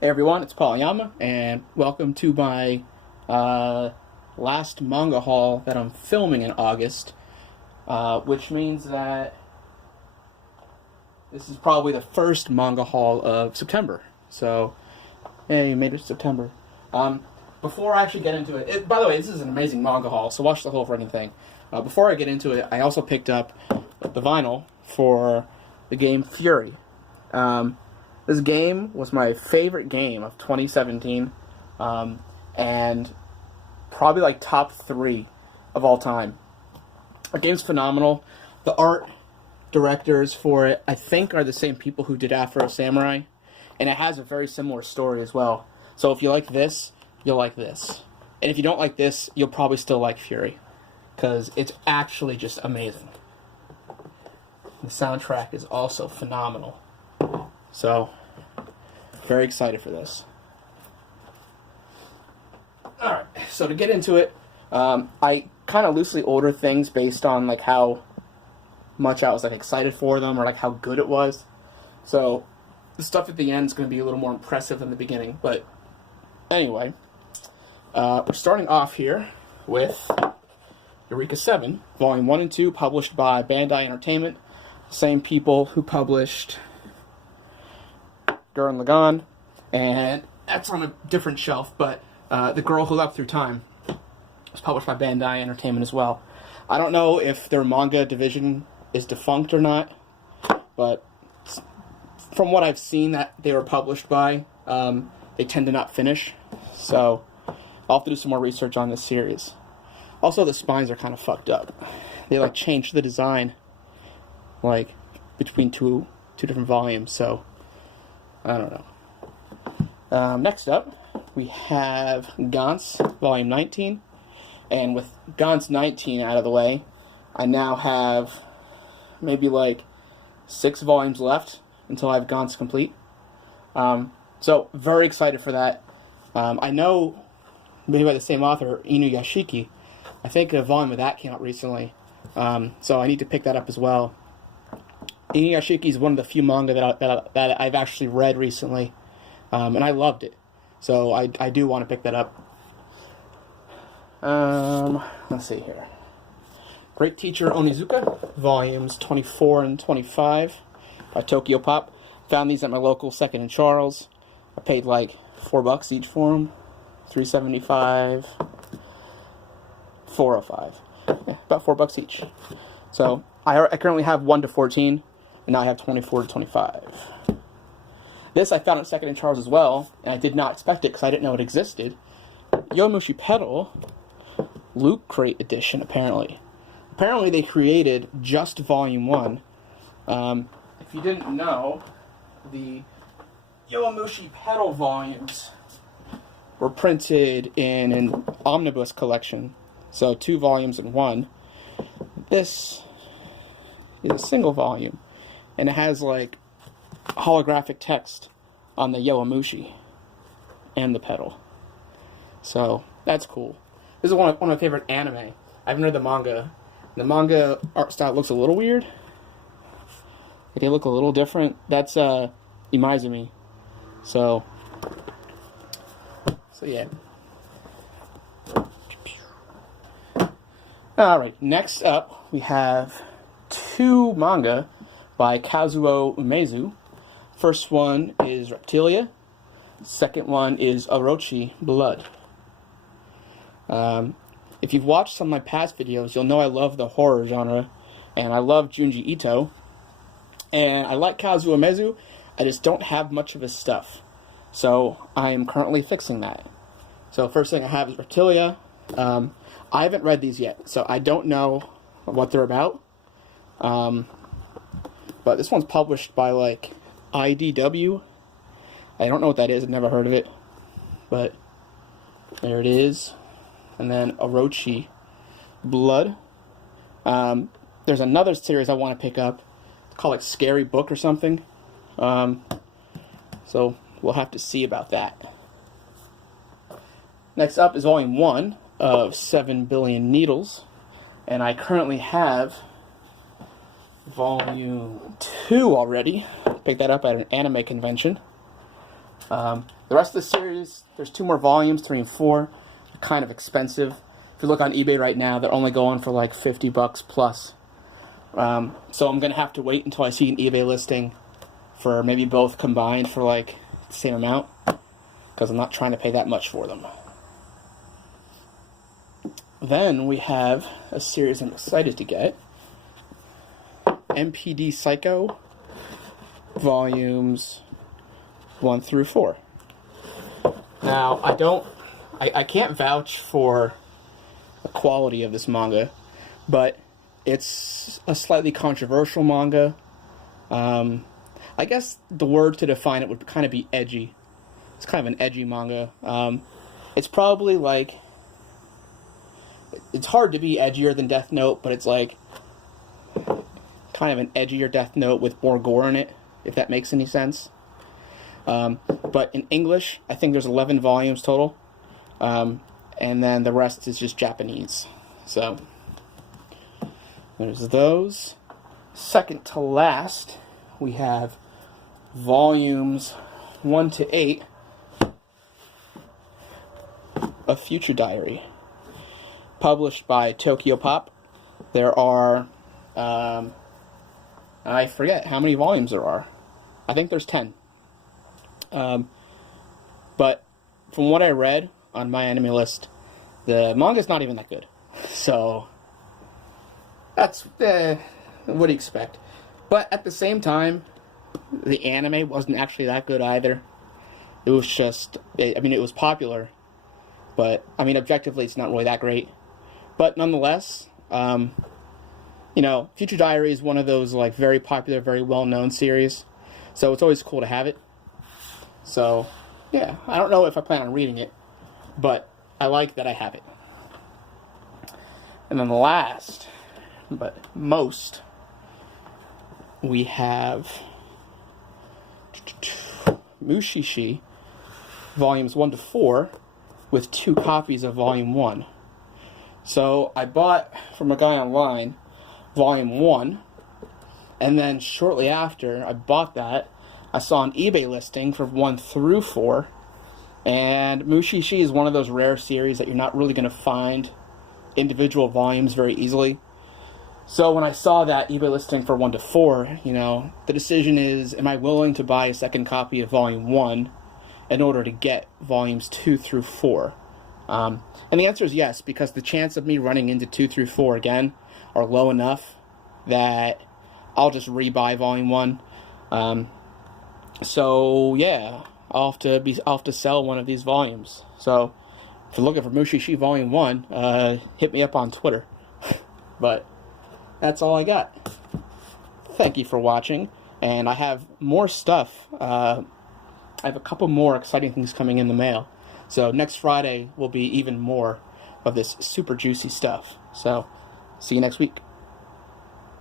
Hey everyone, it's Paul Yama, and welcome to my last manga haul that I'm filming in August, which means that this is probably the first manga haul of September. So, hey, you made it to September. Before I actually get into it, by the way, this is an amazing manga haul, so watch the whole freaking thing. Before I get into it, I also picked up the vinyl for the game Fury. This game was my favorite game of 2017, and probably like top 3 of all time. The game's phenomenal. The art directors for it, I think, are the same people who did Afro Samurai, and it has a very similar story as well. So if you like this, you'll like this. And if you don't like this, you'll probably still like Fury, because it's actually just amazing. The soundtrack is also phenomenal. So, very excited for this. Alright, so to get into it, I kind of loosely order things based on like how much I was like excited for them or like how good it was. So, the stuff at the end is going to be a little more impressive than the beginning. But anyway, we're starting off here with Eureka 7, Volume 1 and 2, published by Bandai Entertainment. Same people who published Gurren Lagann, and that's on a different shelf, but The Girl Who Leapt Through Time was published by Bandai Entertainment as well. I don't know if their manga division is defunct or not, but from what I've seen that they were published by, they tend to not finish, so I'll have to do some more research on this series. Also, the spines are kind of fucked up. They like changed the design like between two different volumes, so I don't know. Next up, we have Gantz, Volume 19. And with Gantz 19 out of the way, I now have maybe like 6 volumes left until I have Gantz complete. So, very excited for that. I know, maybe by the same author, Inuyashiki. I think a volume of that came out recently. So I need to pick that up as well. Inuyashiki is one of the few manga that I've actually read recently, and I loved it. So I do want to pick that up. Let's see here. Great Teacher Onizuka, volumes 24 and 25 by Tokyo Pop. Found these at my local Second and Charles. I paid like $4 each for them. $3.75, $4.05. Yeah, about $4 each. So I currently have 1 to 14. And now I have 24 to 25. This I found at Second and Charles as well, and I did not expect it because I didn't know it existed. Yomushi Pedal Loot Crate Edition, apparently. Apparently they created just Volume 1. If you didn't know, the Yomushi Pedal volumes were printed in an omnibus collection. So 2 volumes in 1. This is a single volume. And it has like holographic text on the Yowamushi and the pedal. So that's cool. This is one of my favorite anime. I haven't read the manga. The manga art style looks a little weird. They look a little different. That's Imaizumi. So yeah. Alright, next up we have 2 manga by Kazuo Umezu. First one is Reptilia. Second one is Orochi Blood. If you've watched some of my past videos, you'll know I love the horror genre, and I love Junji Ito. And I like Kazuo Umezu, I just don't have much of his stuff. So I am currently fixing that. So first thing I have is Reptilia. I haven't read these yet, so I don't know what they're about. But this one's published by, like, IDW. I don't know what that is. I've never heard of it. But there it is. And then Orochi Blood. There's another series I want to pick up. It's called, like, Scary Book or something. So we'll have to see about that. Next up is Volume 1 of 7 Billion Needles. And I currently have Volume 2 already. Picked that up at an anime convention. The rest of the series, there's 2 more volumes, 3 and 4. They're kind of expensive. If you look on eBay right now, they're only going for like $50 plus. So I'm going to have to wait until I see an eBay listing for maybe both combined for like the same amount, because I'm not trying to pay that much for them. Then we have a series I'm excited to get. MPD Psycho, volumes 1 through 4. Now, I can't vouch for the quality of this manga, but it's a slightly controversial manga. I guess the word to define it would kind of be edgy. It's kind of an edgy manga. It's probably like, it's hard to be edgier than Death Note, but it's like kind of an edgier Death Note with more gore in it, if that makes any sense. But in English, I think there's 11 volumes total, and then the rest is just Japanese. So there's those. Second to last, we have volumes 1 to 8 of Future Diary, published by Tokyo Pop. There are, I forget how many volumes there are. I think there's 10. But from what I read on My Anime List, the manga's not even that good. So that's what do you expect? But at the same time, the anime wasn't actually that good either. It was just, I mean, it was popular, but I mean, objectively, it's not really that great. But nonetheless, you know, Future Diary is one of those like very popular, very well-known series, so it's always cool to have it. So, yeah, I don't know if I plan on reading it, but I like that I have it. And then last, but most, we have Mushishi, volumes 1 to 4, with 2 copies of volume 1. So I bought from a guy online volume 1, and then shortly after I bought that, I saw an eBay listing for 1 through 4, and Mushishi is one of those rare series that you're not really going to find individual volumes very easily. So when I saw that eBay listing for 1 to 4, you know, the decision is, am I willing to buy a second copy of volume 1 in order to get volumes 2 through 4? And the answer is yes, because the chance of me running into 2 through 4 again are low enough that I'll just rebuy volume 1. So yeah, I'll have to sell one of these volumes. So if you're looking for Mushishi Volume 1, hit me up on Twitter. But that's all I got. Thank you for watching, and I have more stuff. I have a couple more exciting things coming in the mail. So next Friday will be even more of this super juicy stuff. So see you next week.